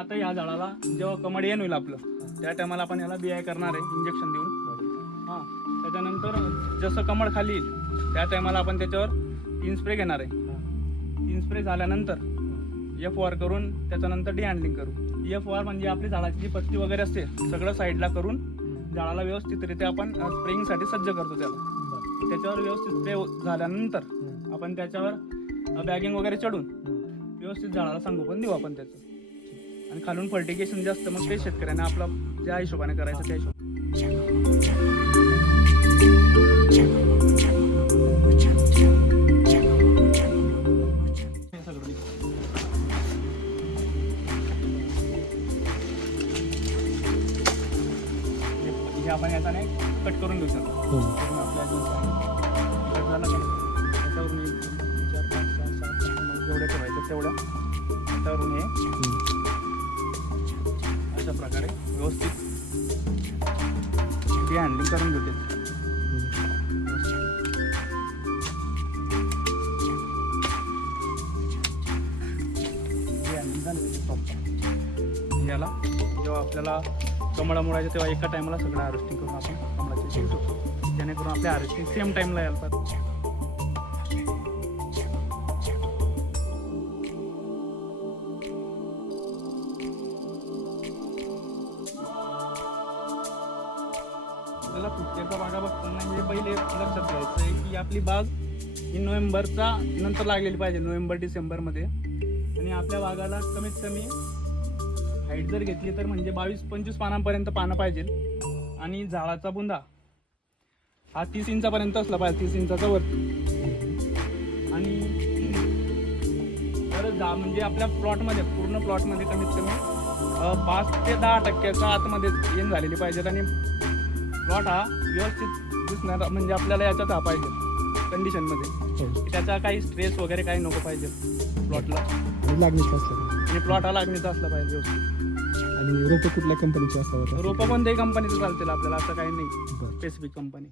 आता या झाडाला जेव्हा कमळ येण होईल आपलं त्या टायमाला आपण याला बियाय करणार आहे इंजेक्शन देऊन. हां, त्याच्यानंतर जसं कमळ खाली येईल त्या टायमाला आपण त्याच्यावर 3 स्प्रे घेणार आहे. 3 स्प्रे झाल्यानंतर FOR करून त्याच्यानंतर डिहँडलिंग करू. FOR म्हणजे आपली झाडाची जी पत्ती वगैरे असते सगळं साईडला करून झाडाला व्यवस्थितरित्या आपण स्प्रेइंगसाठी सज्ज करतो त्याला. त्याच्यावर व्यवस्थित स्प्रे झाल्यानंतर आपण त्याच्यावर बॅगिंग वगैरे चढून व्यवस्थित झाडाला संगोपन देऊ आपण त्याचं. आणि खालून फर्टिगेशन जास्त मग ते शेतकऱ्यांना आपला ज्या हिशोबाने करायचं त्या हिशोबाने. हे आपण याच्याने कट करून घेऊ शकतो. आपल्या कट झाला का त्याच्यावरून 1 2 3 4 5 6 7 8 9 जेवढे ठेवायचं तेवढ्या त्याच्यावरून हे अशा प्रकारे व्यवस्थित हँडलिंग करून घेते. याला जेव्हा आपल्याला कमळा मोडायचं तेव्हा एका टायमाला सगळं हार्वेस्टिंग करून आपण कमळाचे ठेवू शकतो, जेणेकरून आपल्या हार्वेस्टिंग सेम टाईमला यायला पाहिजे. आपल्याला फुटक्याचा बागा बघताना म्हणजे पहिले लक्षात घ्यायचं आहे की आपली बाग ही नोव्हेंबरचा नंतर लागलेली पाहिजे, नोव्हेंबर डिसेंबरमध्ये. आणि आपल्या बागाला कमीत कमी हाईट जर घेतली तर म्हणजे 22-25 पानांपर्यंत पानं पाहिजे. आणि झाडाचा बुंदा हा 30 इंचापर्यंत असला पाहिजे, 30 इंचाचा वरती. आणि तर म्हणजे आपल्या प्लॉटमध्ये पूर्ण प्लॉटमध्ये कमीत कमी 5 ते 10% आतमध्ये येण झालेली पाहिजेत. आणि प्लॉट हा व्यवस्थित दिसणार म्हणजे आपल्याला याच्यात हा पाहिजे कंडिशनमध्ये, त्याचा काही स्ट्रेस वगैरे काही नको पाहिजे प्लॉटला. लागणीचा असला आणि प्लॉट हा लागणीचा असला पाहिजे व्यवस्थित. आणि रोपं कुठल्या कंपनीची असावं? रोपं कोणत्याही कंपनीचं चालतील आपल्याला, असं काही नाही स्पेसिफिक कंपनी.